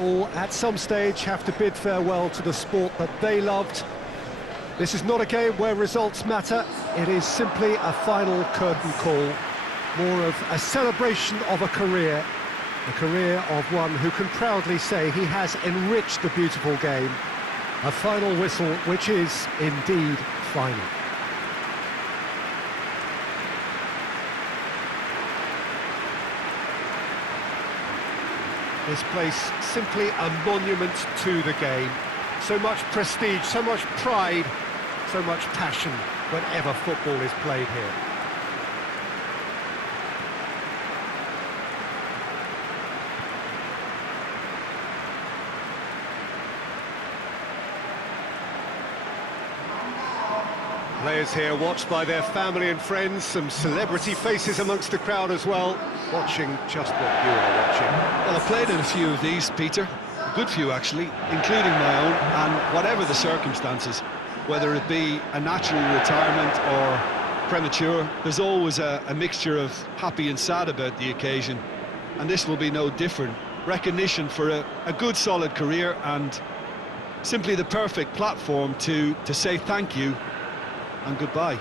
All at some stage have to bid farewell to the sport that they loved. This is not a game where results matter. It is simply a final curtain call, more of a celebration of a career of one who can proudly say he has enriched the beautiful game. A final whistle which is indeed final. This place simply a monument to the game. So much prestige, so much pride, so much passion whenever football is played here. Players here watched by their family and friends, some celebrity faces amongst the crowd as well, watching just what you are watching. Well, I've played in a few of these, Peter. A good few, actually, including my own, and whatever the circumstances, whether it be a natural retirement or premature, there's always a mixture of happy and sad about the occasion, and this will be no different. Recognition for a good, solid career, and simply the perfect platform to say thank you and goodbye.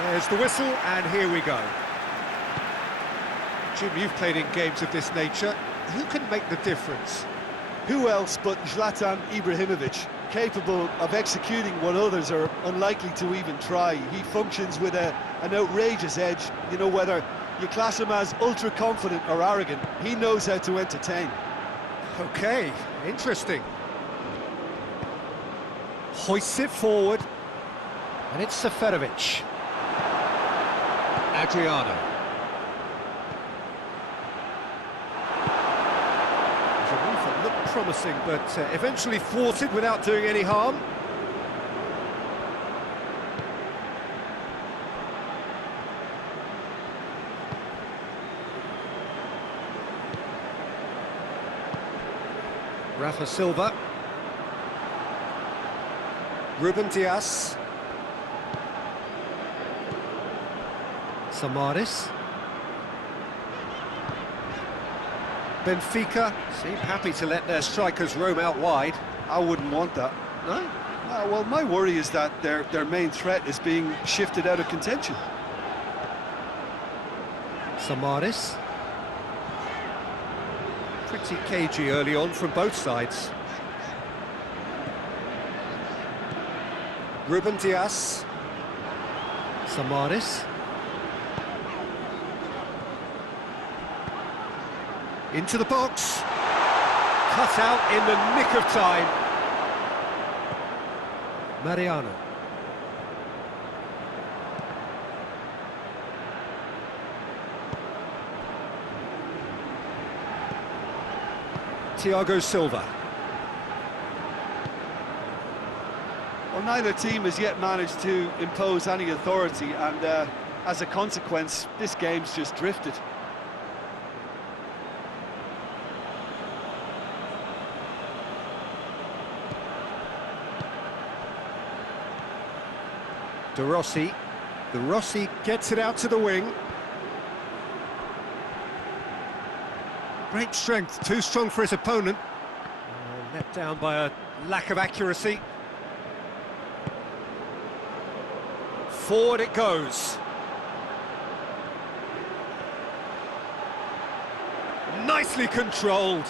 There's the whistle, and here we go. Jim, you've played in games of this nature. Who can make the difference? Who else but Zlatan Ibrahimovic, capable of executing what others are unlikely to even try. He functions with an outrageous edge. You know, whether you class him as ultra-confident or arrogant, he knows how to entertain. Okay, interesting. Hoists it forward, and it's Seferovic. Adriano. The move that looked promising, but eventually thwarted without doing any harm. Rafa Silva. Ruben Dias. Samaris. Benfica seem happy to let their strikers roam out wide. I wouldn't want that. No? No, well, my worry is that their main threat is being shifted out of contention. Samaris. Pretty cagey early on from both sides. Ruben Dias. Samaris. Into the box. Cut out in the nick of time. Mariano. Thiago Silva. Well, neither team has yet managed to impose any authority, and as a consequence, this game's just drifted. De Rossi. De Rossi gets it out to the wing. Great strength, too strong for his opponent. Let down by a lack of accuracy. Forward it goes. Nicely controlled.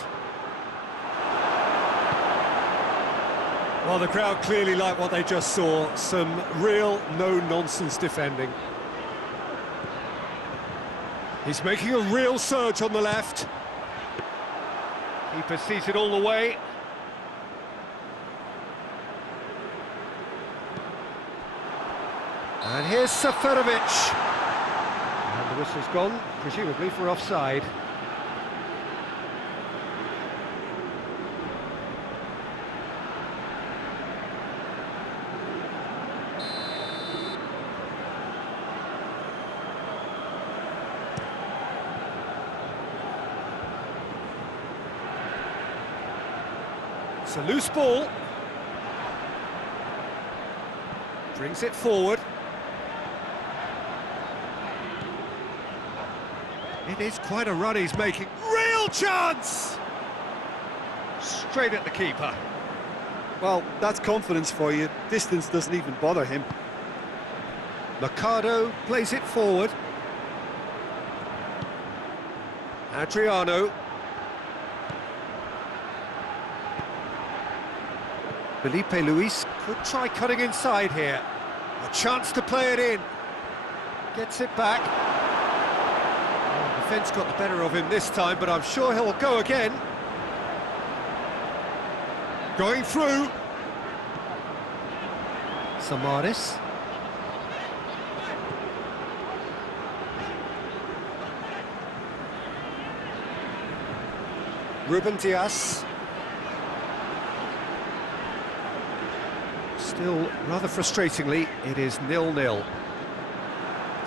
Well, the crowd clearly liked what they just saw. Some real no-nonsense defending. He's making a real surge on the left. Keeper sees it all the way. And here's Seferovic. And the whistle's gone, presumably for offside. It's a loose ball. Brings it forward. It is quite a run he's making. Real chance! Straight at the keeper. Well, that's confidence for you. Distance doesn't even bother him. Mercado plays it forward. Adriano. Felipe Luis could try cutting inside here. A chance to play it in. Gets it back. Oh, defence got the better of him this time, but I'm sure he'll go again. Going through. Samaris. Ruben Dias. Still, rather frustratingly, it is 0-0.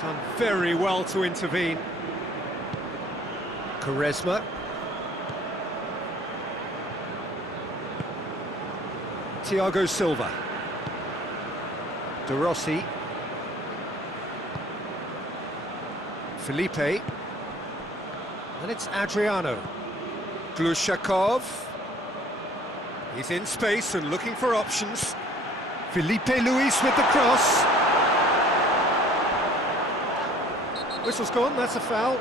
Done very well to intervene. Quaresma. Thiago Silva. De Rossi. Felipe. And it's Adriano. Glushakov. He's in space and looking for options. Felipe Luis with the cross. Whistle's gone, that's a foul.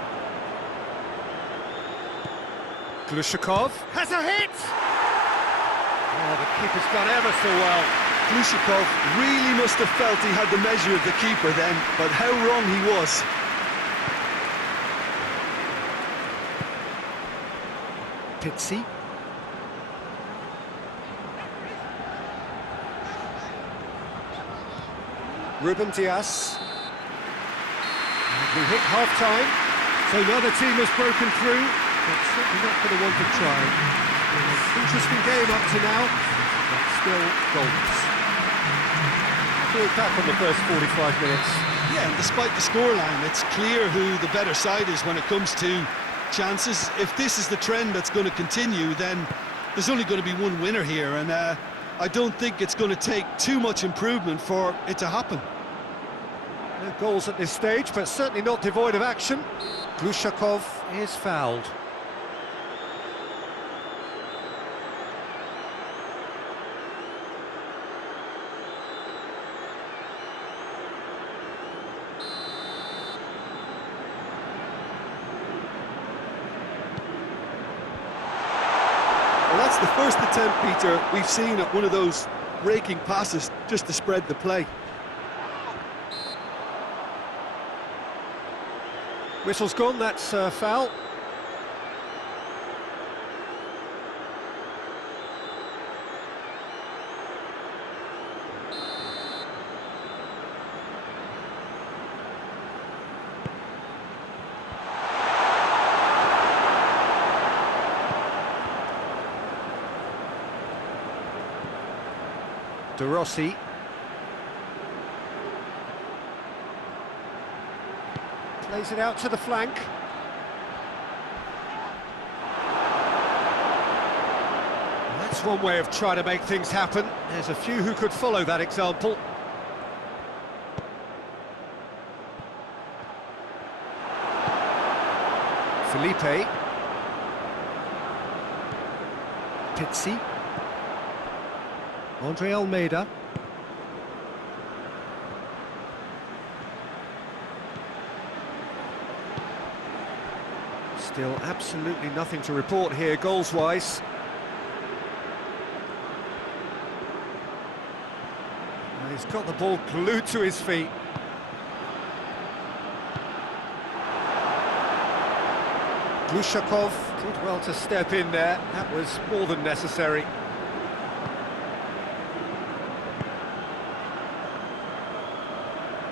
Glushakov has a hit! Oh, the keeper's done ever so well. Glushakov really must have felt he had the measure of the keeper then, but how wrong he was. Pizzi. Ruben Dias. We hit half-time, so another team has broken through, but certainly not for the want of trying. An interesting game up to now, but still goalless. Look back on the first 45 minutes. Yeah, and despite the scoreline, it's clear who the better side is when it comes to chances. If this is the trend that's going to continue, then there's only going to be one winner here, and I don't think it's going to take too much improvement for it to happen. No goals at this stage, but certainly not devoid of action. Glushakov is fouled. Well, that's the first attempt, Peter, we've seen at one of those raking passes just to spread the play. Whistle's gone, that's foul. De Rossi. Plays it out to the flank. That's one way of trying to make things happen. There's a few who could follow that example. Felipe. Pizzi. Andre Almeida. Still absolutely nothing to report here, goals-wise. He's got the ball glued to his feet. Glushakov did well to step in there. That was more than necessary.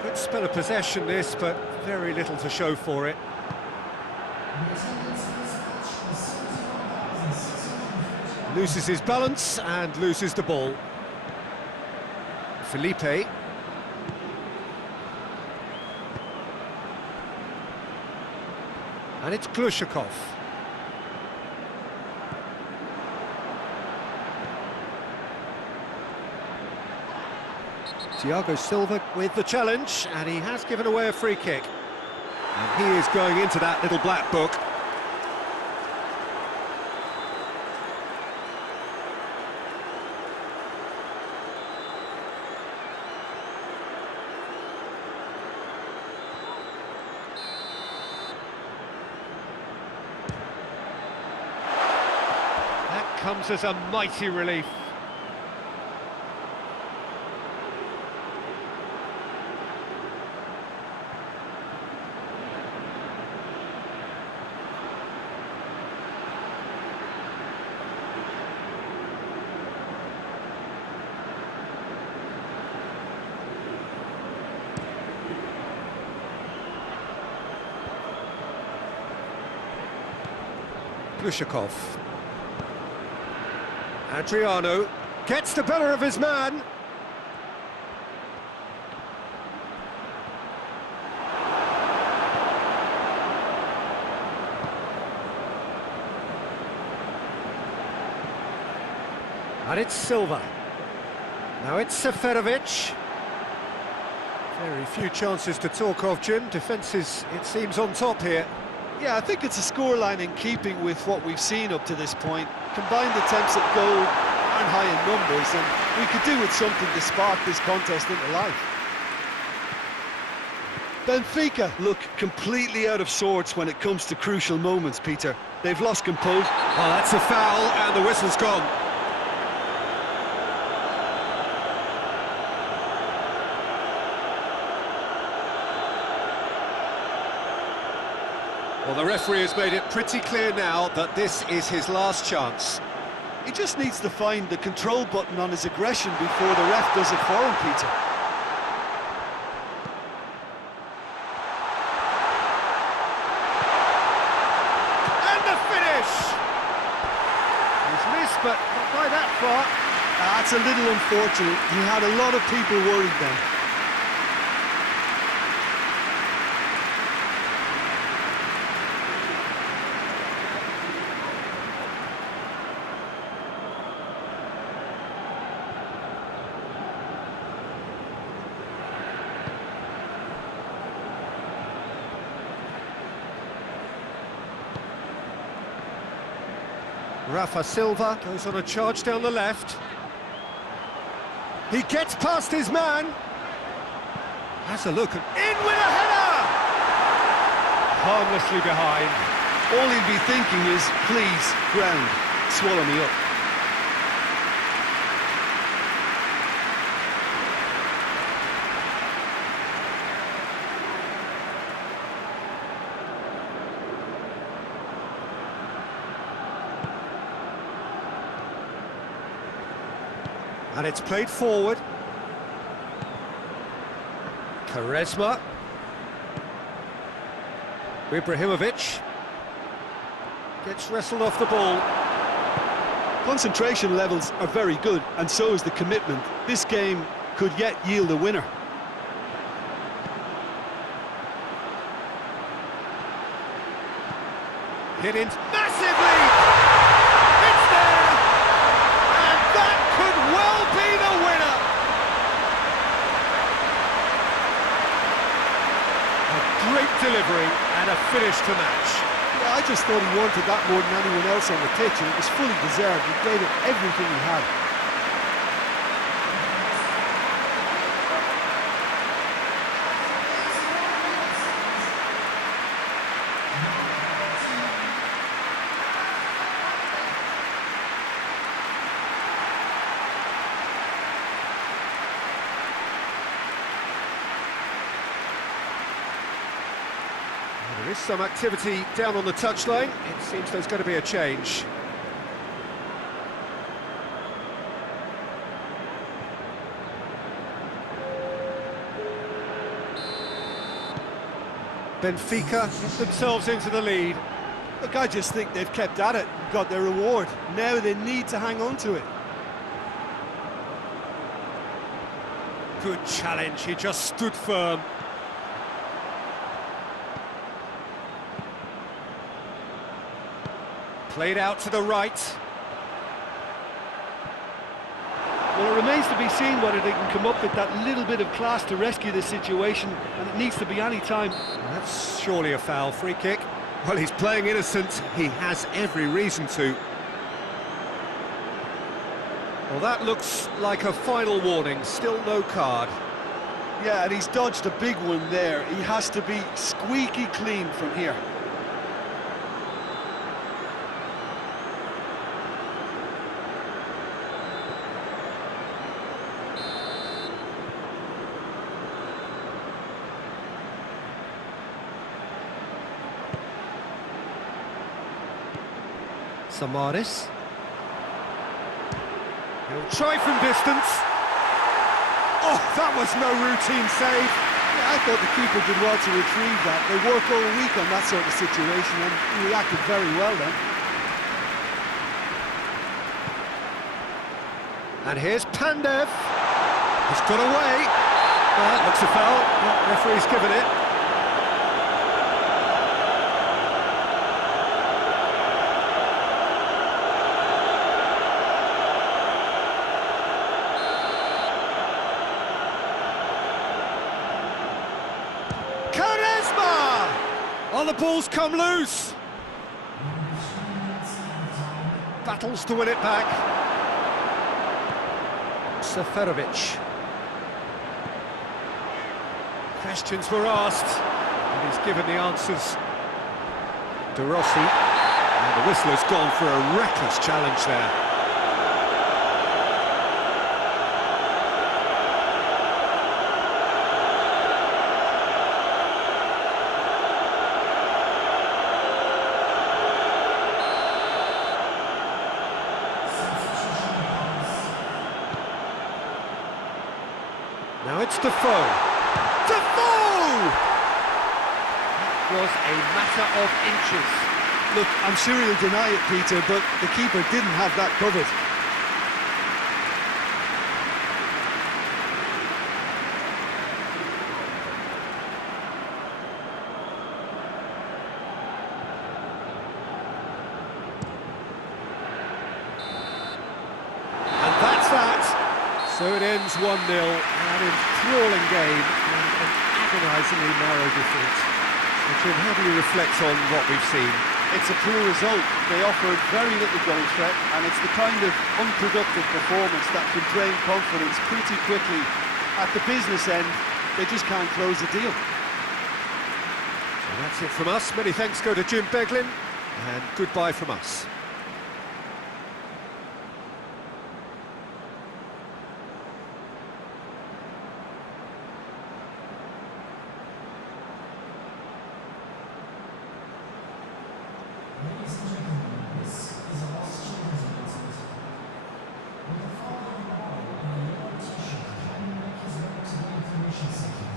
Good spell of possession this, but very little to show for it. Loses his balance and loses the ball. Felipe. And it's Glushakov. Thiago Silva with the challenge, and he has given away a free kick. And he is going into that little black book. That comes as a mighty relief. Glushakov. Adriano gets the better of his man. And it's Silva. Now it's Seferovic. Very few chances to talk of, Jim. Defence is, it seems, on top here. Yeah, I think it's a scoreline in keeping with what we've seen up to this point. Combined attempts at goal aren't high in numbers, and we could do with something to spark this contest into life. Benfica look completely out of sorts when it comes to crucial moments, Peter. They've lost composure. Well, that's a foul, and the whistle's gone. Well, the referee has made it pretty clear now that this is his last chance. He just needs to find the control button on his aggression before the ref does it for him, Peter. And the finish! He's missed, but not by that far. That's a little unfortunate. He had a lot of people worried then. Rafa Silva goes on a charge down the left. He gets past his man. Has a look and in with a header! Harmlessly behind. All he'd be thinking is, please, ground, swallow me up. And it's played forward. Quaresma. Ibrahimovic. Gets wrestled off the ball. Concentration levels are very good, and so is the commitment. This game could yet yield a winner. Hit in massively! It's there! And that could well be the winner! A great delivery and a finish to match. Yeah, I just thought he wanted that more than anyone else on the pitch, and it was fully deserved. He gave it everything he had. There is some activity down on the touchline. It seems there's going to be a change. Benfica get themselves into the lead. Look, I just think they've kept at it and got their reward. Now they need to hang on to it. Good challenge, he just stood firm. Played out to the right. Well, it remains to be seen whether they can come up with that little bit of class to rescue this situation, and it needs to be any time. That's surely a foul. Free kick. Well, he's playing innocent. He has every reason to. Well, that looks like a final warning. Still no card. Yeah, and he's dodged a big one there. He has to be squeaky clean from here. Samaris. He'll try from distance. Oh, that was no routine save. Yeah, I thought the keeper did well to retrieve that. They work all week on that sort of situation, and he reacted very well then. And here's Pandev. He's got away. That looks a foul. The referee's given it. Oh, the ball's come loose. Battles to win it back. Seferovic. Questions were asked, and he's given the answers. De Rossi. And the whistler's gone for a reckless challenge there. Now it's Defoe. Defoe! That was a matter of inches. Look, I'm sure he'll deny it, Peter, but the keeper didn't have that covered. And that's that. So it ends 1-0, an enthralling game and an agonisingly narrow defeat. So Jim, how do you reflect on what we've seen? It's a poor result. They offered very little goal threat, and it's the kind of unproductive performance that can drain confidence pretty quickly. At the business end, they just can't close the deal. So that's it from us. Many thanks go to Jim Beglin, and goodbye from us. Ladies and gentlemen, this is a Austrian United. With the following ball in a yellow t-shirt, can make his way to the information section.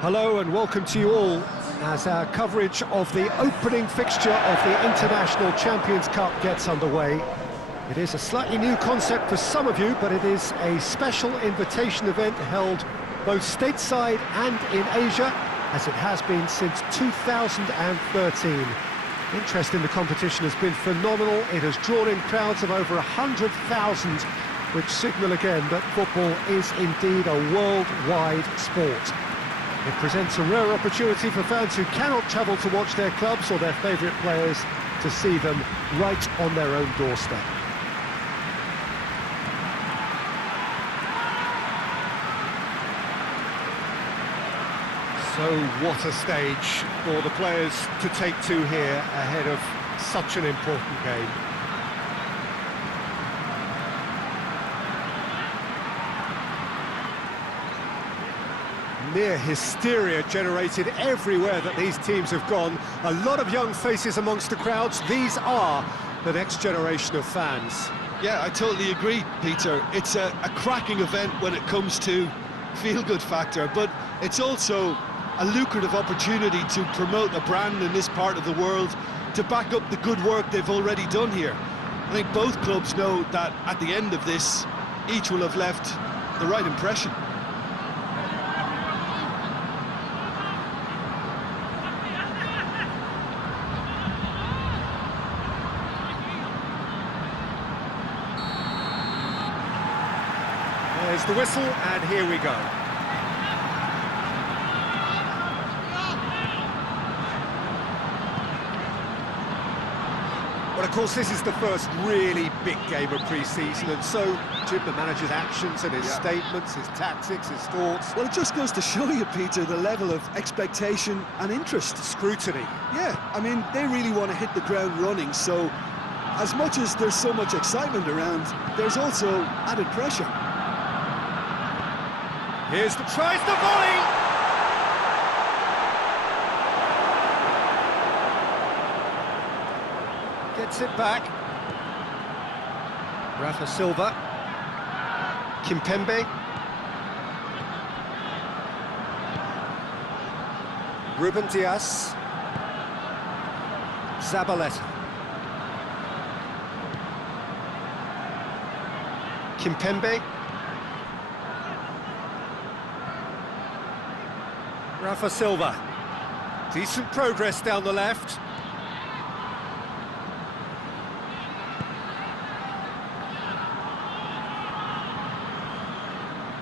Hello and welcome to you all as our coverage of the opening fixture of the International Champions Cup gets underway. It is a slightly new concept for some of you, but it is a special invitation event held both stateside and in Asia, as it has been since 2013. Interest in the competition has been phenomenal. It has drawn in crowds of over 100,000, which signal again that football is indeed a worldwide sport. It presents a rare opportunity for fans who cannot travel to watch their clubs or their favourite players to see them right on their own doorstep. So what a stage for the players to take to here ahead of such an important game. Near hysteria generated everywhere that these teams have gone. A lot of young faces amongst the crowds. These are the next generation of fans. Yeah, I totally agree, Peter. It's a cracking event when it comes to feel-good factor, but it's also a lucrative opportunity to promote a brand in this part of the world, to back up the good work they've already done here. I think both clubs know that at the end of this, each will have left the right impression. There's the whistle, and here we go. Well, of course, this is the first really big game of pre-season, and so, Jim, the manager's actions and his statements, his tactics, his thoughts... Well, it just goes to show you, Peter, the level of expectation and interest. Scrutiny. Yeah, I mean, they really want to hit the ground running, so as much as there's so much excitement around, there's also added pressure. Here's the tries the volley! Gets it back. Rafa Silva. Kimpembe. Ruben Dias. Zabaleta. Kimpembe. Rafa Silva. Decent progress down the left.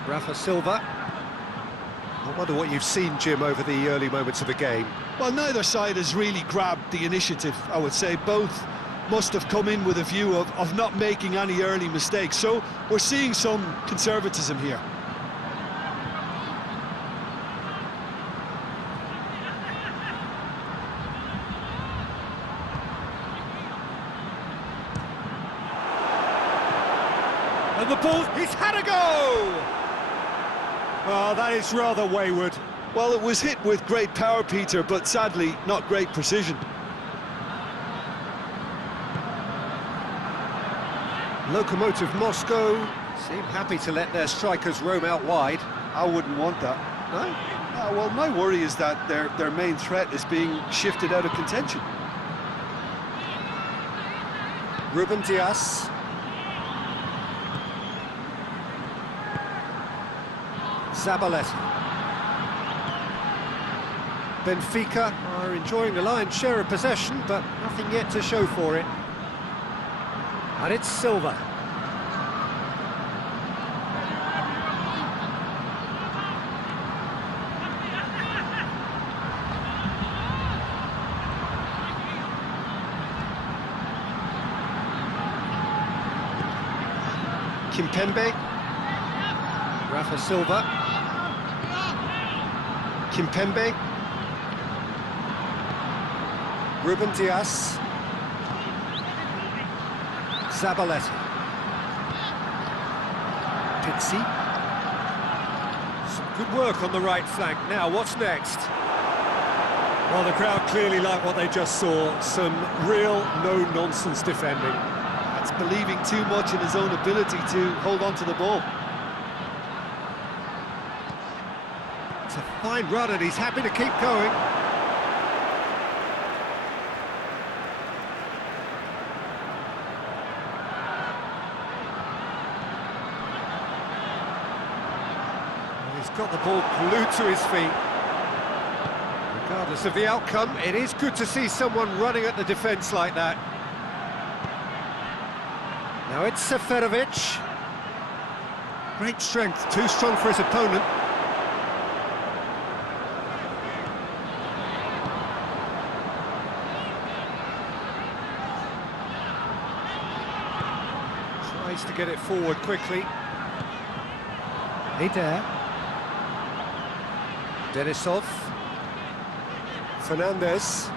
Rafa Silva. I wonder what you've seen, Jim, over the early moments of the game. Well, neither side has really grabbed the initiative, I would say. Both must have come in with a view of not making any early mistakes. So we're seeing some conservatism here. And the ball, he's had a go! Well, that is rather wayward. Well, it was hit with great power, Peter, but sadly, not great precision. Lokomotiv Moscow seem happy to let their strikers roam out wide. I wouldn't want that. No? Well, my worry is that their main threat is being shifted out of contention. Ruben Dias. Zabaleta. Benfica are enjoying the lion's share of possession, but nothing yet to show for it. And it's Silva. Kimpembe. Rafa Silva. Kimpembe. Ruben Dias. Zabaleta. Pizzi. Some good work on the right flank. Now, what's next? Well, the crowd clearly like what they just saw. Some real no-nonsense defending. That's believing too much in his own ability to hold on to the ball. It's a fine run and he's happy to keep going. He's got the ball glued to his feet. Regardless of the outcome, it is good to see someone running at the defence like that. Now it's Seferovic. Great strength, too strong for his opponent. Tries to get it forward quickly. Eder. Denisov. Fernandez.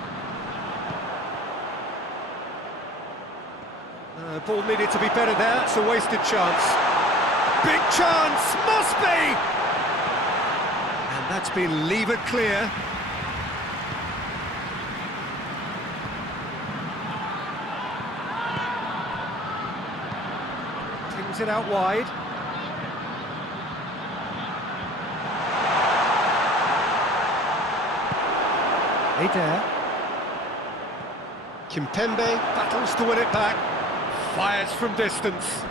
The ball needed to be better there, it's a wasted chance. Big chance, must be! And that's been levered clear. Tings it out wide. Eder. Kimpembe battles to win it back. Fires from distance.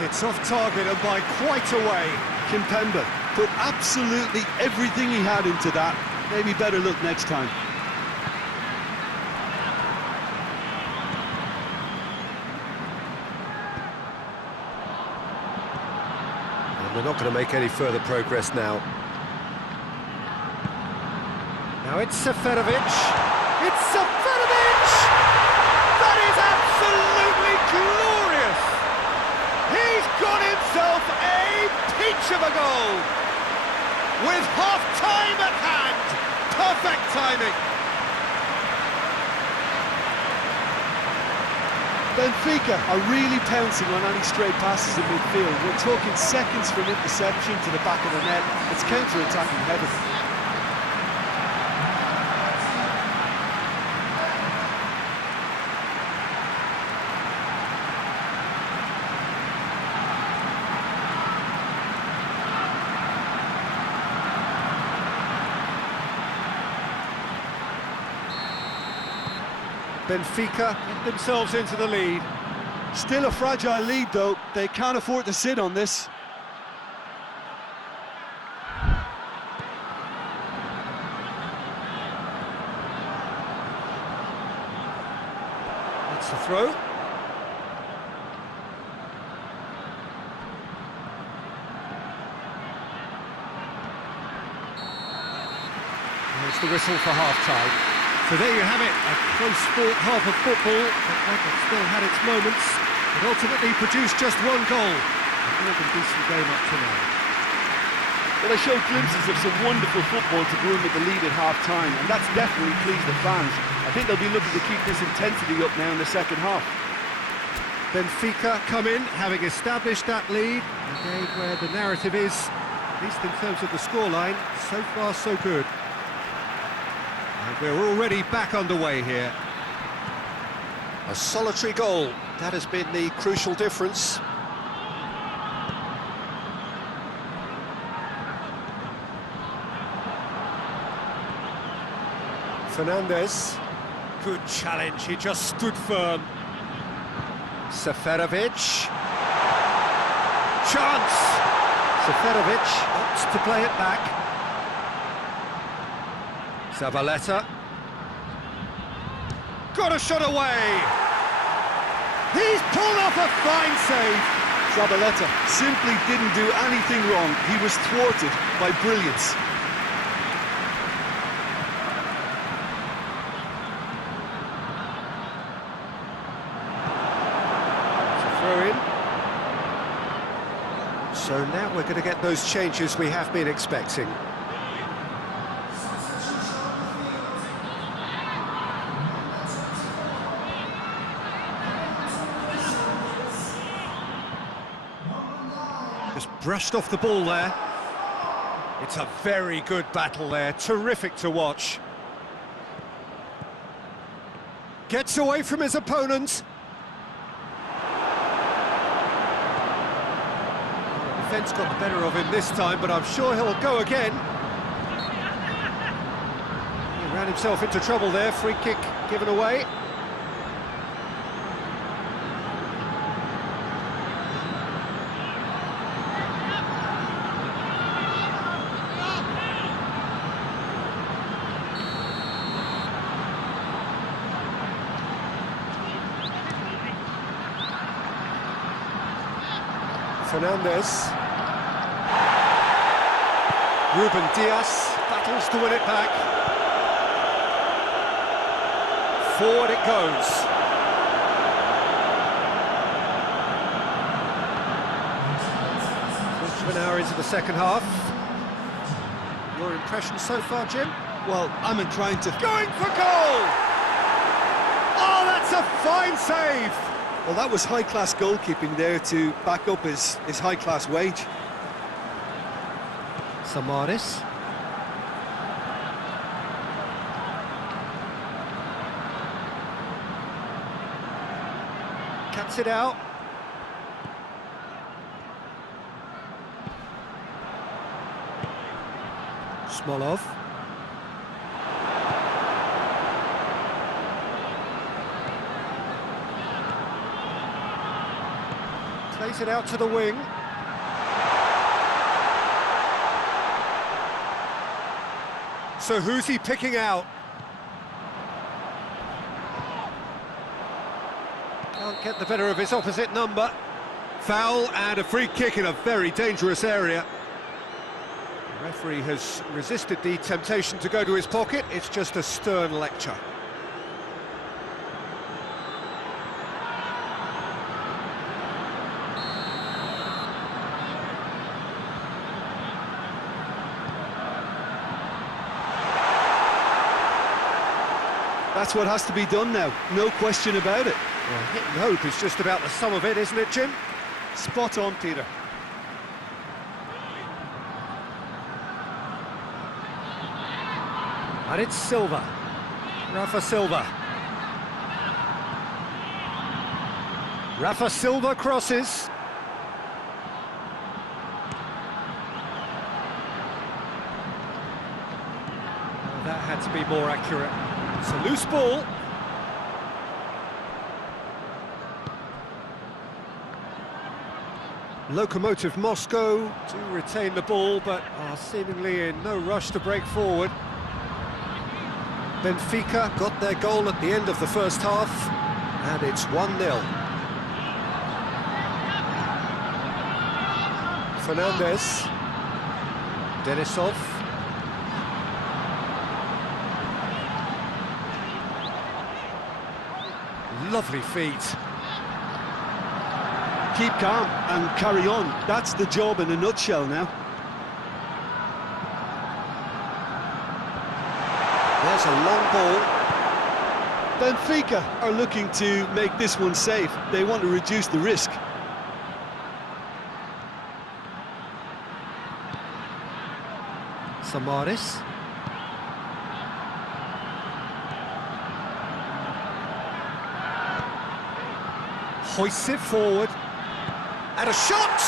It's off target and by quite a way. Kimpembe put absolutely everything he had into that. Maybe better look next time. And they're not going to make any further progress now. Now it's Seferovic. It's Seferovic! That is absolutely glorious! He's got himself a peach of a goal! With half-time at hand! Perfect timing! Benfica are really pouncing on any stray passes in midfield. We're talking seconds from interception to the back of the net. It's counter-attacking heaven. Benfica get themselves into the lead. Still a fragile lead, though. They can't afford to sit on this. It's the throw. There's the whistle for half-time. So there you have it, a close-fought half of football, but one that still had its moments. It ultimately produced just one goal. A more than decent game up to now. Well, they showed glimpses of some wonderful football to go in with the lead at half-time, and that's definitely pleased the fans. I think they'll be looking to keep this intensity up now in the second half. Benfica come in, having established that lead, a game where the narrative is, at least in terms of the scoreline, so far so good. And we're already back underway here. A solitary goal, that has been the crucial difference. Fernandez. Good challenge, he just stood firm. Seferovic. Chance! Seferovic opts to play it back. Zabaleta. Got a shot away! He's pulled off a fine save! Zabaleta simply didn't do anything wrong. He was thwarted by brilliance. It's a throw-in. So now we're going to get those changes we have been expecting. Just brushed off the ball there. It's a very good battle there, terrific to watch. Gets away from his opponent. Defence got the better of him this time, but I'm sure he'll go again. Ran himself into trouble there, free kick given away. Fernandez. Ruben Diaz battles to win it back. Forward it goes. Quarter of an hour into the second half. Your impression so far, Jim? Well, I'm inclined to... Going for goal! Oh, that's a fine save! Well, that was high-class goalkeeping there to back up his high-class wage. Samaris. Cuts it out. Smolov. Plays it out to the wing. So who's he picking out? Can't get the better of his opposite number. Foul and a free kick in a very dangerous area. The referee has resisted the temptation to go to his pocket. It's just a stern lecture. That's what has to be done now, no question about it. Well, hit and hope is just about the sum of it, isn't it, Jim? Spot on, Peter. And it's Silva. Rafa Silva. Rafa Silva crosses. Oh, that had to be more accurate. It's a loose ball. Lokomotiv Moscow do retain the ball, but are seemingly in no rush to break forward. Benfica got their goal at the end of the first half, and it's 1-0. Fernandez. Denisov. Lovely feet. Keep calm and carry on. That's the job in a nutshell now. There's a long ball. Benfica are looking to make this one safe. They want to reduce the risk. Samaris. Hoists it forward. And a shot!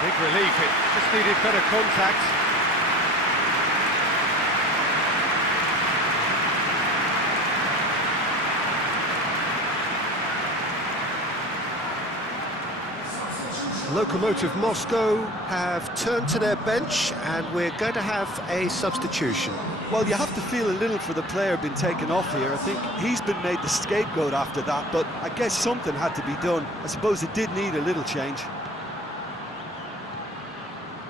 Big relief, it just needed better contact. Lokomotiv Moscow have turned to their bench, and we're going to have a substitution. Well, you have to feel a little for the player being taken off here. I think he's been made the scapegoat after that, but I guess something had to be done. I suppose it did need a little change.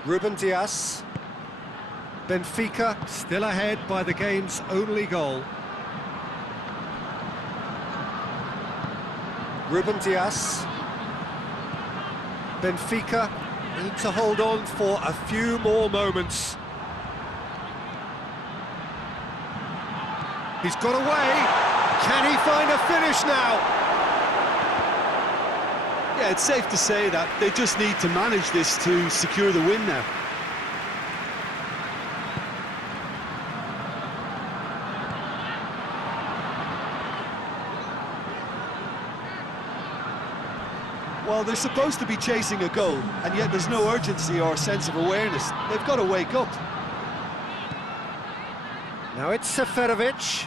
Ruben Diaz. Benfica still ahead by the game's only goal. Ruben Diaz. Benfica need to hold on for a few more moments. He's got away. Can he find a finish now? Yeah, it's safe to say that they just need to manage this to secure the win now. Well, they're supposed to be chasing a goal, and yet there's no urgency or sense of awareness. They've got to wake up. Now it's Seferovic.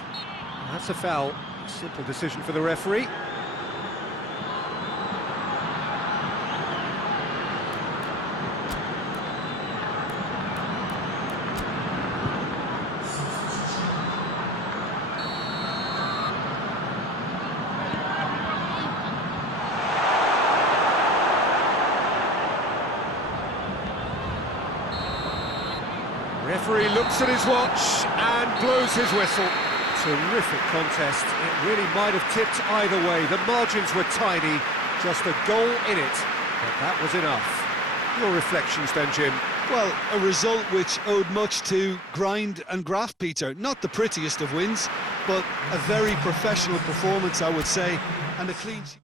That's a foul. Simple decision for the referee. Referee looks at his watch and blows his whistle. Terrific contest. It really might have tipped either way. The margins were tiny, just a goal in it, but that was enough. Your reflections then, Jim? Well, a result which owed much to grind and graft, Peter. Not the prettiest of wins, but a very professional performance, I would say, and a clean sheet.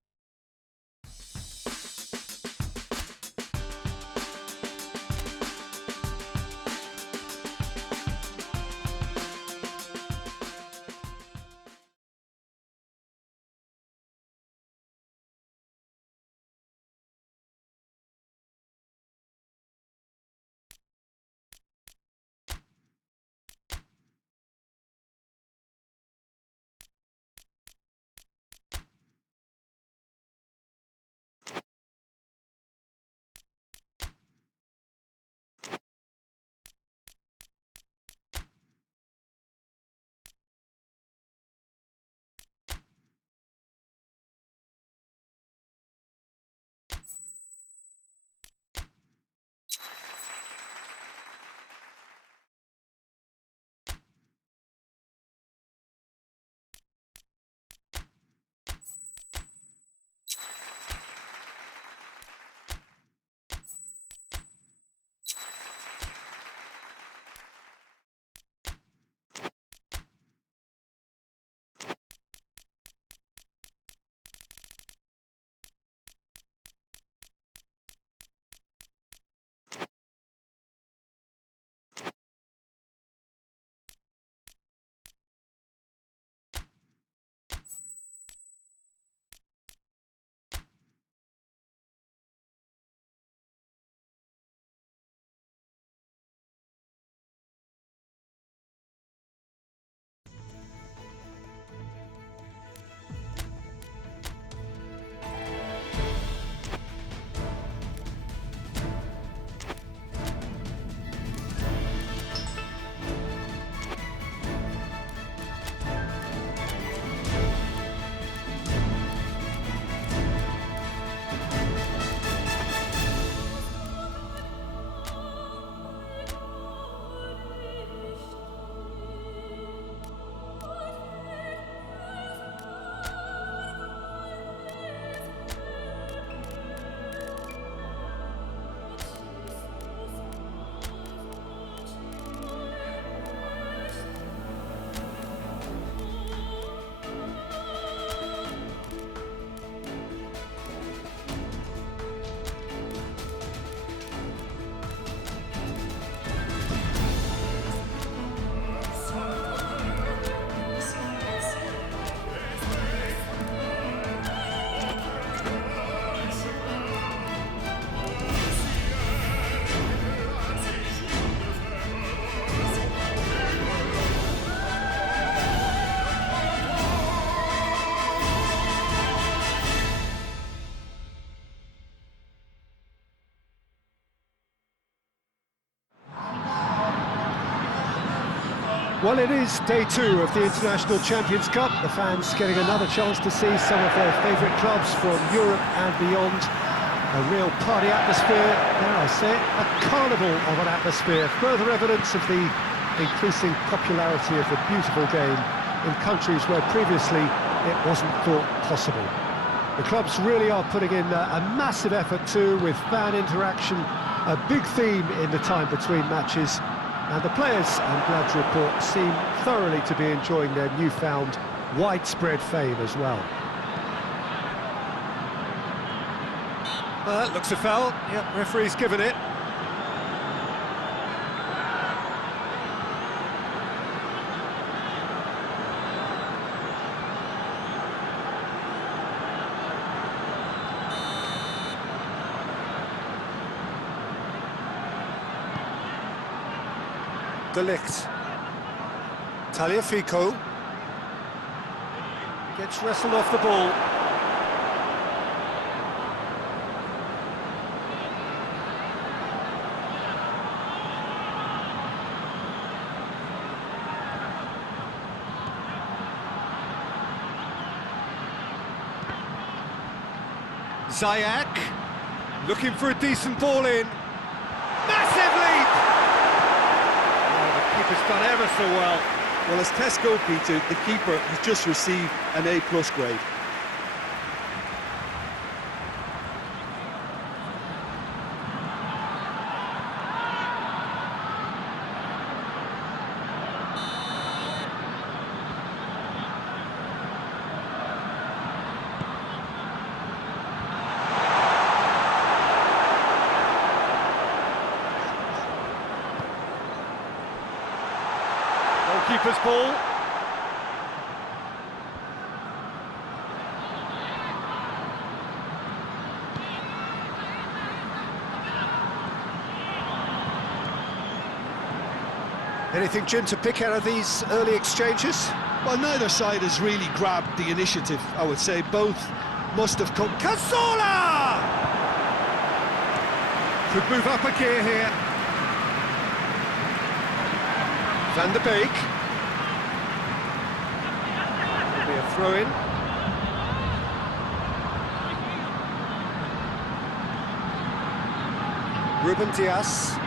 Well, it is day two of the International Champions Cup. The fans getting another chance to see some of their favourite clubs from Europe and beyond. A real party atmosphere, dare I say it, a carnival of an atmosphere. Further evidence of the increasing popularity of the beautiful game in countries where previously it wasn't thought possible. The clubs really are putting in a massive effort too, with fan interaction, a big theme in the time between matches. And the players, I'm glad to report, seem thoroughly to be enjoying their newfound widespread fame as well. That looks a foul. Yep, referee's given it. De Ligt. Tagliafico gets wrestled off the ball. Ziyech looking for a decent ball in. Massive leap! Oh, the keeper's done ever so well. Well, as test goalkeeper, the keeper has just received an A+ grade. Goalkeeper's ball. Anything, Jim, to pick out of these early exchanges? Well, neither side has really grabbed the initiative, I would say. Both must have come... Cazorla! Could move up a gear here. Van der Beek. Will be a throw-in. Ruben Dias.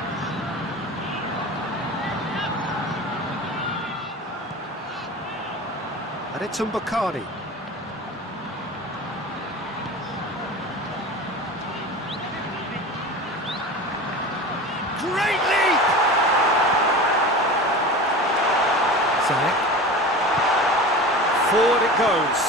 And it's Mbakani. Great leap! Ziyech. Forward it goes.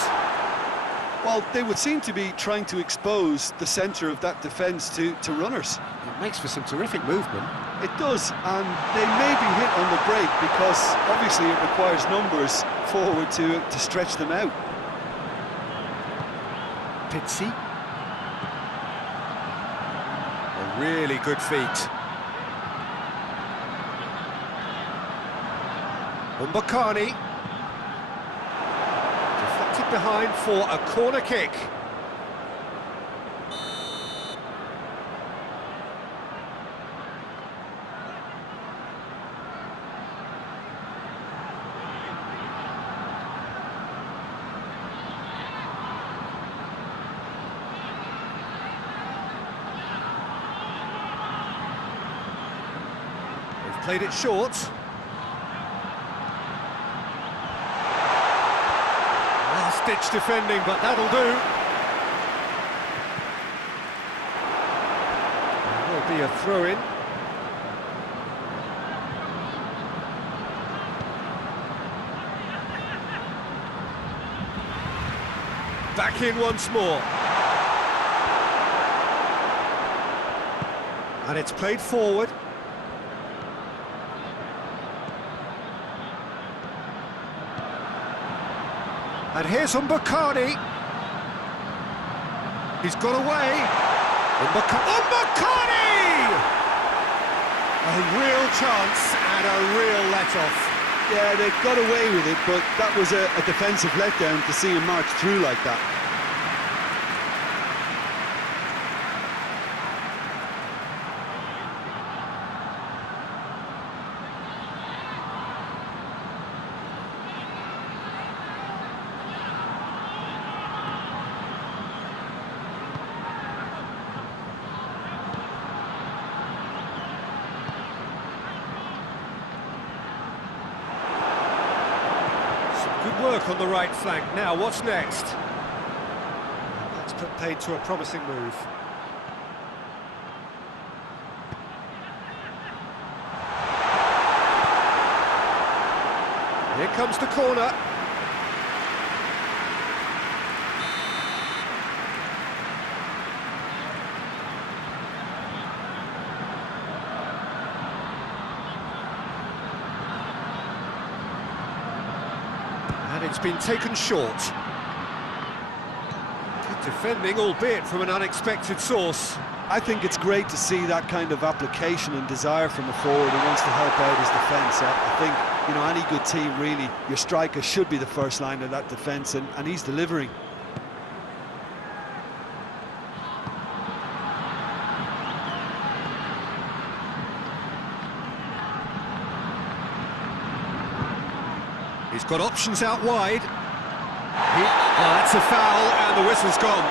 Well, they would seem to be trying to expose the centre of that defence to runners. It makes for some terrific movement. It does, and they may be hit on the break because obviously it requires numbers forward to stretch them out. Pizzi. A really good feat. Mbakani. Deflected behind for a corner kick. They've played it short. Last-ditch defending, but that'll do. There will be a throw-in. Back in once more. And it's played forward. And here's Mbakani. He's got away. Mbakani! A real chance and a real let-off. Yeah, they've got away with it, but that was a defensive letdown to see him march through like that. Good work on the right flank. Now, what's next? That's put paid to a promising move. Here comes the corner. And it's been taken short. Good defending, albeit from an unexpected source. I think it's great to see that kind of application and desire from a forward who wants to help out his defence. I think you know, any good team really, your striker should be the first line of that defence, and he's delivering. He's got options out wide. That's a foul, and the whistle's gone.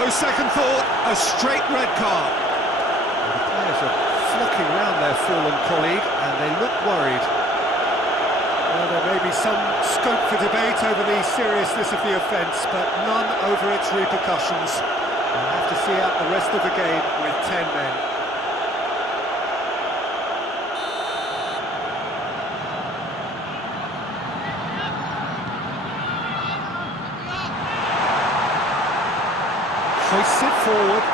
No second thought, a straight red card. And the players are flocking around their fallen colleague, and they look worried. Well, there may be some scope for debate over the seriousness of the offence, but none over its repercussions. We'll have to see out the rest of the game with 10 men. Hoists it forward.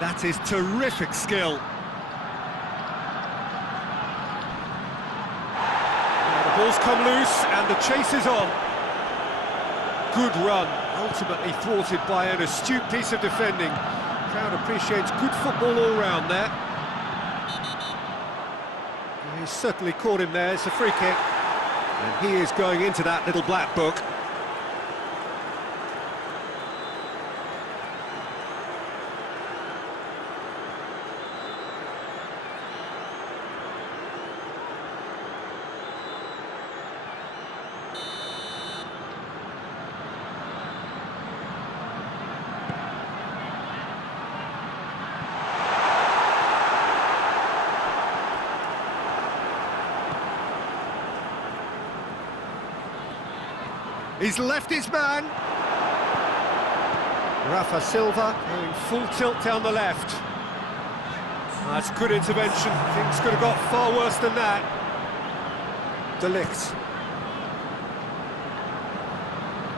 That is terrific skill. Now the ball's come loose and the chase is on. Good run, ultimately thwarted by an astute piece of defending. Crowd appreciates good football all round there. He's certainly caught him there, it's a free kick. And he is going into that little black book. He's left his man. Rafa Silva going full tilt down the left. That's good intervention. Things could have got far worse than that. De Ligt.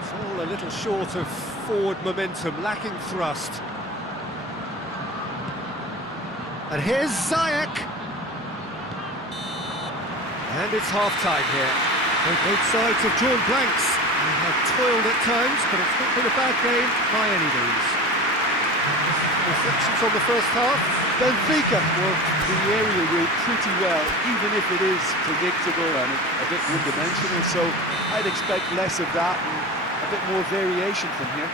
It's all a little short of forward momentum, lacking thrust. And here's Ziyech. And it's half-time here. Both sides have drawn blanks. They have toiled at times, but it's not been a bad game by any means. Reflections on the first half. Benfica worked the area route pretty well, even if it is predictable and a bit one-dimensional, so I'd expect less of that and a bit more variation from here.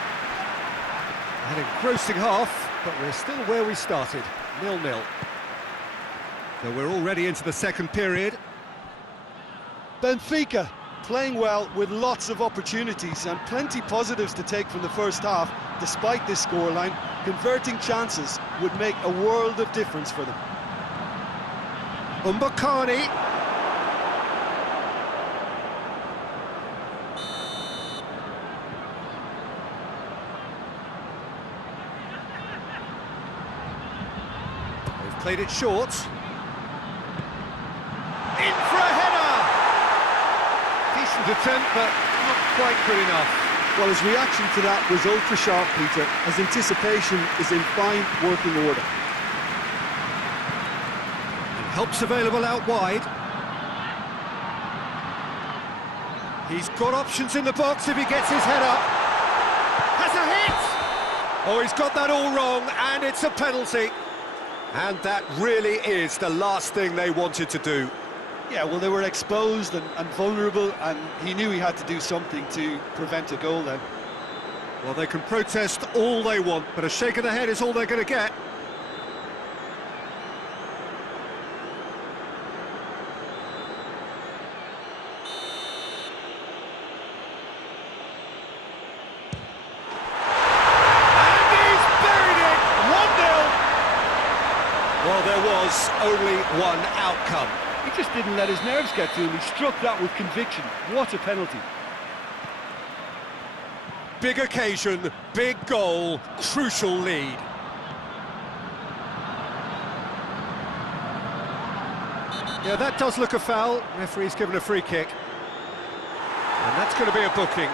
An engrossing half, but we're still where we started, 0-0. So we're already into the second period. Benfica playing well with lots of opportunities and plenty positives to take from the first half. Despite this scoreline, converting chances would make a world of difference for them. Umbakani. They've played it short. In for a header! Decent attempt, but not quite good enough. Well, his reaction to that was ultra-sharp, Peter, as anticipation is in fine working order. And help's available out wide. He's got options in the box if he gets his head up. Has a hit! Oh, he's got that all wrong, and it's a penalty. And that really is the last thing they wanted to do. Yeah, well, they were exposed and vulnerable, and he knew he had to do something to prevent a goal then. Well, they can protest all they want, but a shake of the head is all they're going to get. And he's buried it! 1-0! Well, there was only one outcome. He just didn't let his nerves get to him. He struck that with conviction. What a penalty. Big occasion, big goal, crucial lead. Yeah, that does look a foul. Referee's given a free kick. And that's going to be a booking.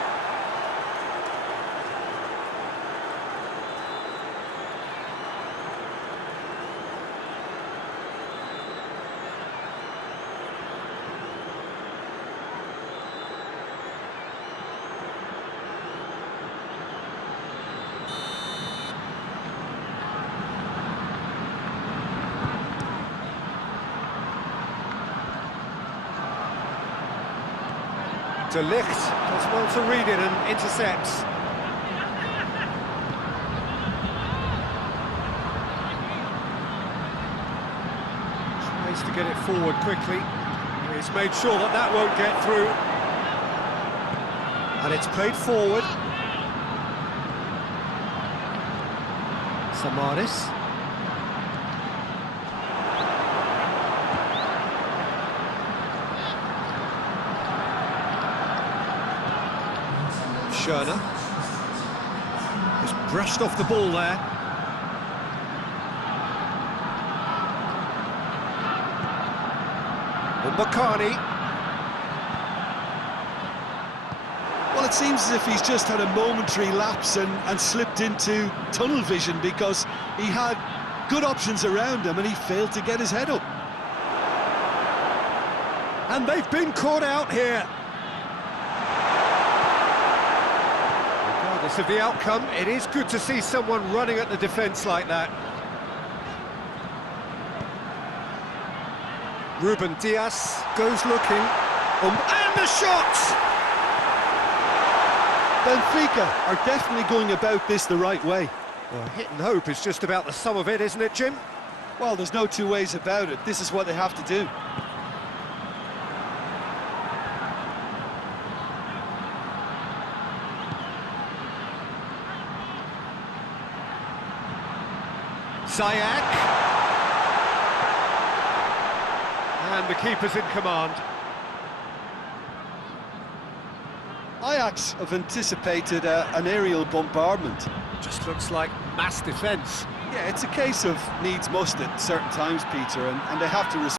De Ligt does well to read it and intercepts. Tries to get it forward quickly. He's made sure that that won't get through. And it's played forward. Samaris. Schöne. Just brushed off the ball there. Mbakani. Well, it seems as if he's just had a momentary lapse and slipped into tunnel vision, because he had good options around him and he failed to get his head up. And they've been caught out here. Regardless of the outcome, it is good to see someone running at the defence like that. Ruben Diaz goes looking, and the shot! Benfica are definitely going about this the right way. Well, hit and hope is just about the sum of it, isn't it, Jim? Well, there's no two ways about it. This is what they have to do. Ziyech. And the keeper's in command. Ajax have anticipated an aerial bombardment. Just looks like mass defence. Yeah, it's a case of needs must at certain times, Peter, and they have to respond.